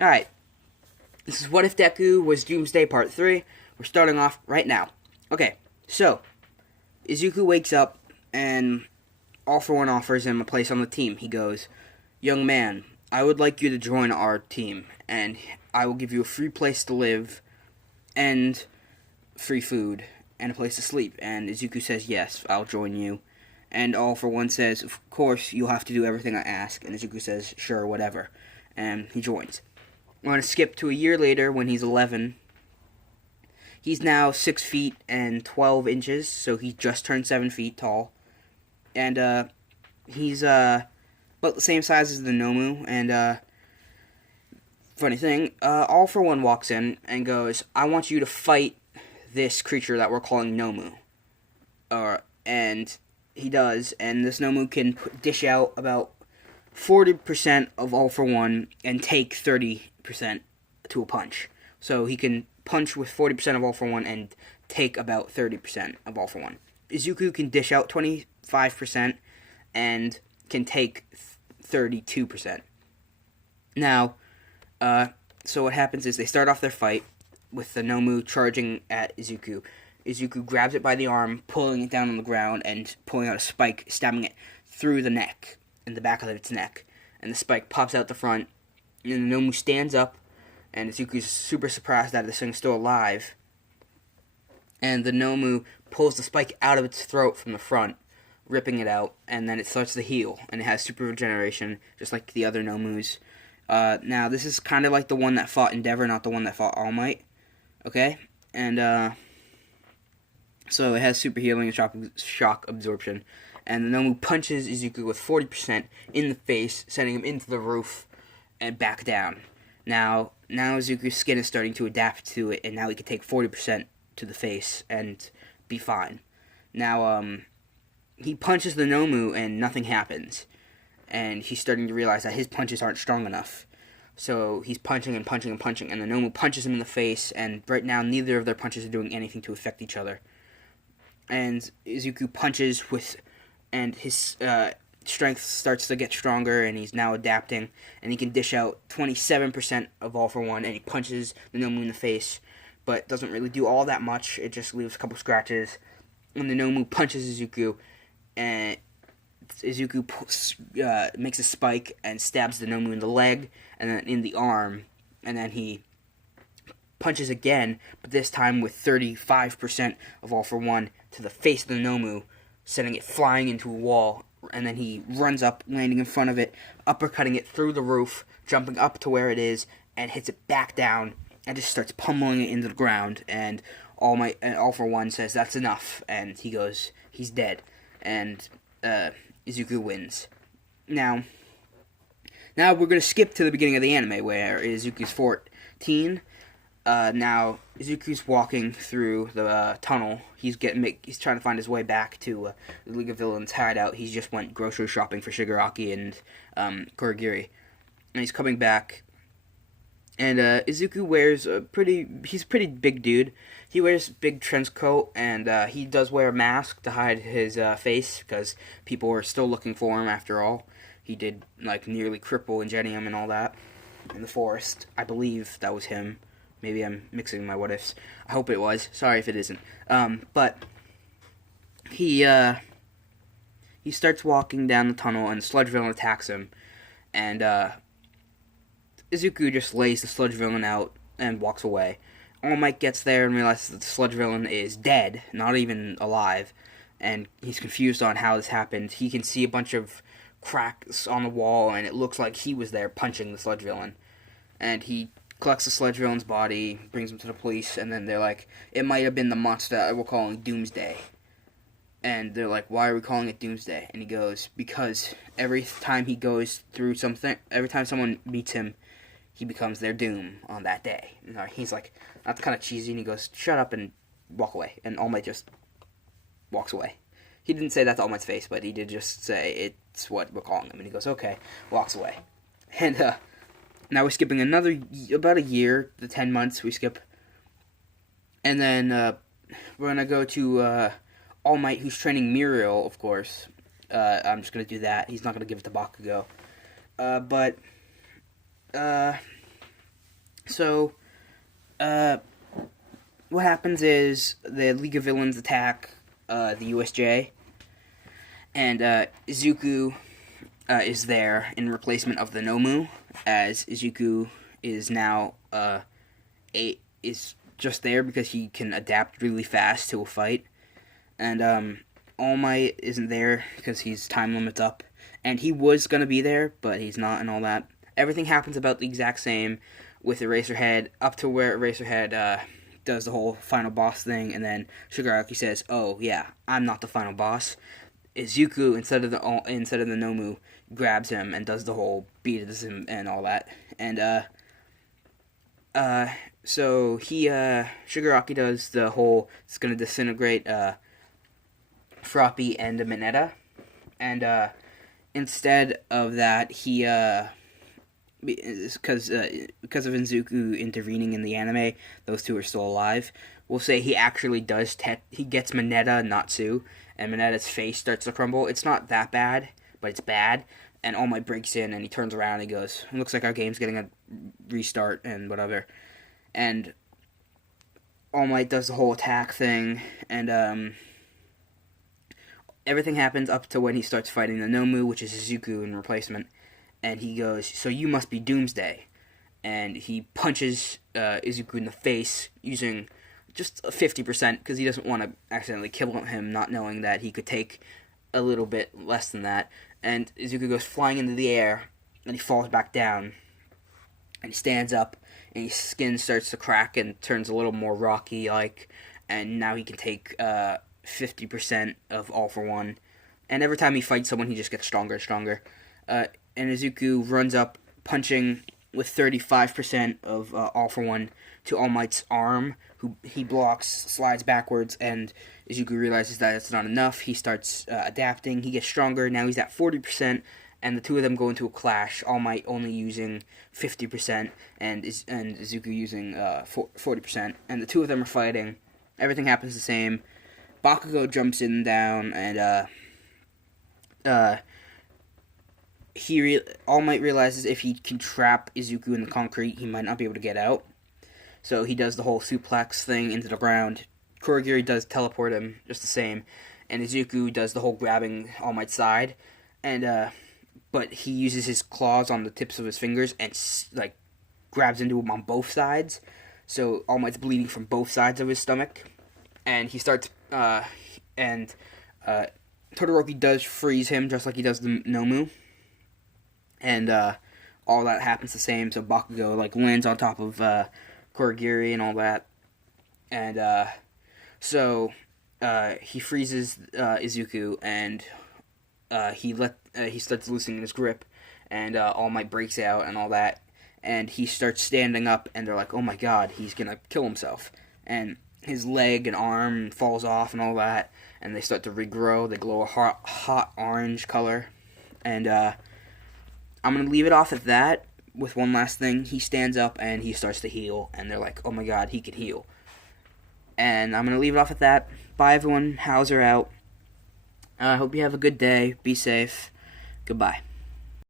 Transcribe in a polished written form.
Alright, this is What If Deku was Doomsday Part 3. We're starting off right now. Okay, so, Izuku wakes up and All For One offers him a place on the team. He goes, "Young man, I would like you to join our team, and I will give you a free place to live, and free food, and a place to sleep." And Izuku says, "Yes, I'll join you." And All For One says, "Of course, you'll have to do everything I ask." And Izuku says, "Sure, whatever." And he joins. We're going to skip to a year later when he's 11. He's now 6 feet and 12 inches, so he just turned 7 feet tall. And he's about the same size as the Nomu. And funny thing, All For One walks in and goes, "I want you to fight this creature that we're calling Nomu." And he does, and this Nomu can dish out about 40% of All For One and take 30% to a punch. So he can punch with 40% of All For One and take about 30% of All For One. Izuku can dish out 25% and can take 32%. Now, so what happens is they start off their fight with the Nomu charging at Izuku. Izuku grabs it by the arm, pulling it down on the ground, and pulling out a spike, stabbing it through the neck, in the back of its neck. And the spike pops out the front, and the Nomu stands up, and Izuku's super surprised that this thing's still alive. And the Nomu pulls the spike out of its throat from the front, ripping it out, and then it starts to heal, and it has super regeneration, just like the other Nomus. Now, this is kind of like the one that fought Endeavor, not the one that fought All Might. Okay? And, so it has super healing and shock absorption. And the Nomu punches Izuku with 40% in the face, sending him into the roof and back down. Now Izuku's skin is starting to adapt to it, and now he can take 40% to the face and be fine. Now, he punches the Nomu and nothing happens. And he's starting to realize that his punches aren't strong enough. So he's punching and punching and punching, and the Nomu punches him in the face, and right now neither of their punches are doing anything to affect each other. And Izuku punches and his strength starts to get stronger, and he's now adapting, and he can dish out 27% of All For One, and he punches the Nomu in the face, but doesn't really do all that much. It just leaves a couple scratches, and the Nomu punches Izuku, and Izuku makes a spike and stabs the Nomu in the leg, and then in the arm, and then he punches again, but this time with 35% of All For One to the face of the Nomu, sending it flying into a wall, and then he runs up, landing in front of it, uppercutting it through the roof, jumping up to where it is, and hits it back down, and just starts pummeling it into the ground, and All For One says, "That's enough," and he goes, he's dead, and Izuku wins. Now we're going to skip to the beginning of the anime, where Izuku's 14. Now Izuku's walking through the tunnel. He's trying to find his way back to the League of Villains hideout. He just went grocery shopping for Shigaraki and Kurogiri, and he's coming back. And Izuku wears he's a pretty big dude. He wears a big trench coat, and he does wear a mask to hide his face, because people are still looking for him after all. He did, nearly cripple Ingenium and all that in the forest. I believe that was him. Maybe I'm mixing my what-ifs. I hope it was. Sorry if it isn't. But he starts walking down the tunnel, and the sludge villain attacks him. And Izuku just lays the sludge villain out and walks away. All Might gets there and realizes that the sludge villain is dead, not even alive. And he's confused on how this happened. He can see a bunch of cracks on the wall, and it looks like he was there punching the sludge villain. And he collects the sludge villain's body, brings him to the police, and then they're like, "It might have been the monster that we're calling Doomsday." And they're like, "Why are we calling it Doomsday?" And he goes, "Because every time he goes through something, every time someone meets him, he becomes their doom on that day." And he's like, "That's kind of cheesy," and he goes, "Shut up and walk away." And All Might just walks away. He didn't say that to All Might's face, but he did just say, "It's what we're calling him." And he goes, "Okay," walks away. And now we're skipping about a year, the 10 months we skip. And then we're going to go to All Might, who's training Muriel, of course. I'm just going to do that. He's not going to give it to Bakugo. But So, uh, what happens is the League of Villains attack the USJ, and Izuku is there in replacement of the Nomu, as Izuku is now is just there because he can adapt really fast to a fight, and All Might isn't there because he's time limits up, and he was gonna be there, but he's not, and all that. Everything happens about the exact same with Eraserhead, up to where Eraserhead does the whole final boss thing, and then Shigaraki says, "Oh yeah, I'm not the final boss." Izuku, instead of the Nomu, grabs him and does the whole beats him and all that, and so Shigaraki does the whole, it's gonna disintegrate Froppy and Mineta, and instead of that, he because of Izuku intervening in the anime, those two are still alive. We'll say he actually does he gets Mineta, Natsu, and Mineta's face starts to crumble. It's not that bad, but it's bad. And All Might breaks in, and he turns around and he goes, "It looks like our game's getting a restart," and whatever. And All Might does the whole attack thing, and everything happens up to when he starts fighting the Nomu, which is Izuku in replacement. And he goes, "So you must be Doomsday." And he punches Izuku in the face using just 50% because he doesn't want to accidentally kill him, not knowing that he could take a little bit less than that. And Izuku goes flying into the air, and he falls back down. And he stands up, and his skin starts to crack and turns a little more rocky-like. And now he can take 50% of All For One. And every time he fights someone, he just gets stronger and stronger. And Izuku runs up, punching with 35% of All For One to All Might's arm, who he blocks, slides backwards, and Izuku realizes that it's not enough. He starts adapting. He gets stronger. Now he's at 40%, and the two of them go into a clash. All Might only using 50%, and Izuku using 40%, and the two of them are fighting. Everything happens the same. Bakugo jumps in down, and All Might realizes if he can trap Izuku in the concrete, he might not be able to get out. So he does the whole suplex thing into the ground. Kurogiri does teleport him just the same, and Izuku does the whole grabbing All Might's side, and but he uses his claws on the tips of his fingers and like grabs into him on both sides. So All Might's bleeding from both sides of his stomach, and he starts Todoroki does freeze him just like he does the Nomu. And all that happens the same, so Bakugo lands on top of Kurogiri and all that. And so he freezes Izuku, and he starts loosening his grip, and All Might breaks out and all that. And he starts standing up, and they're like, "Oh my god, he's gonna kill himself." And his leg and arm falls off and all that, and they start to regrow. They glow a hot orange color. And I'm going to leave it off at that with one last thing. He stands up and he starts to heal, and they're like, "Oh my god, he can heal." And I'm going to leave it off at that. Bye everyone, Hauser out. I hope you have a good day. Be safe. Goodbye.